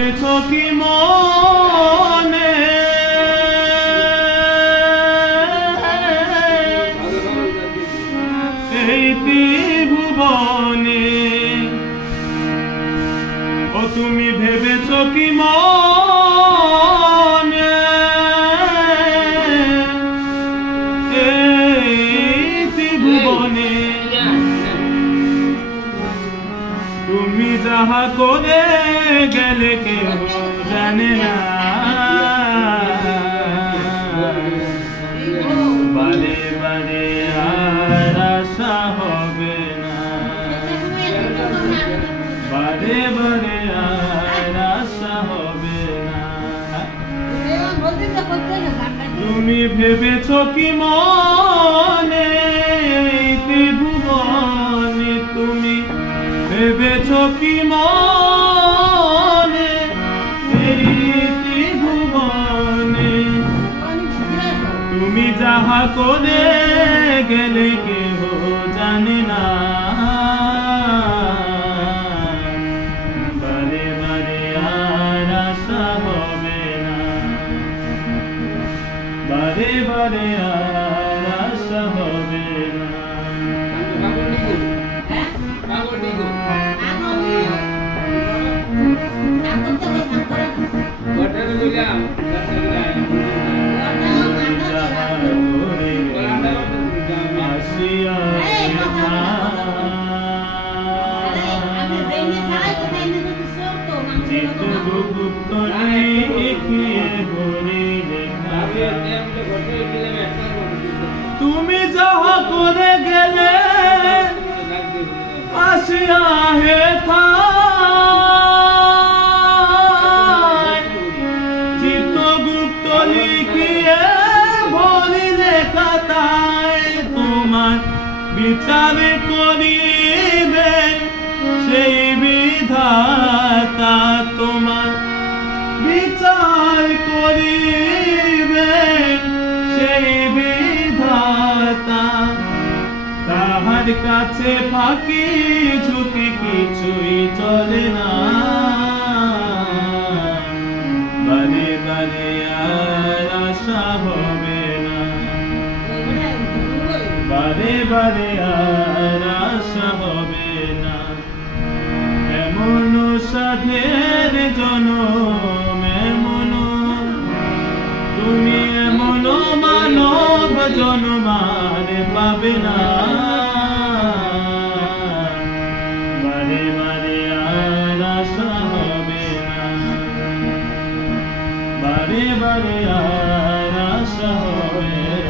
ভেবেছ কি মনে এই ত্রিভুবনে ও তুমি ভেবেছ কি মনে এই ত্রিভুবনে তুমি যাহা করে গেলে কেউ জানে না বারে বারে আর আশা হবে না বারে বারে আর আশা হবে না তুমি ভেবেছ কি মনে ত্রিভুবনে তুমি ভেবেছ কি মনে এই ত্রিভুবনে তুমি যাহা করে গেলে কেহ জানে না বারে বারে আর আশা হবে না বারে বারে আর আশা হবে না তুমি যাহা করে গেলে আসিয়া হে চিত্তগুপ্ত লিখিয়ে ভরিলে খাতায় তোমার বিচার করিবে সেই বিধাতা তোমার বিচার করিবে সেই বিধাতা তাহার কাছে ফাঁকি ঝুঁকি কিছুই চলে না বারে বারে আর আশা হবে না বারে বারে আর আশা হবে না এমন সাধের জনম এমন তুমি এমন মানব জন্মার পাবে না বারে বারে আর আশা হবে না বারে বারে আর আশা হবে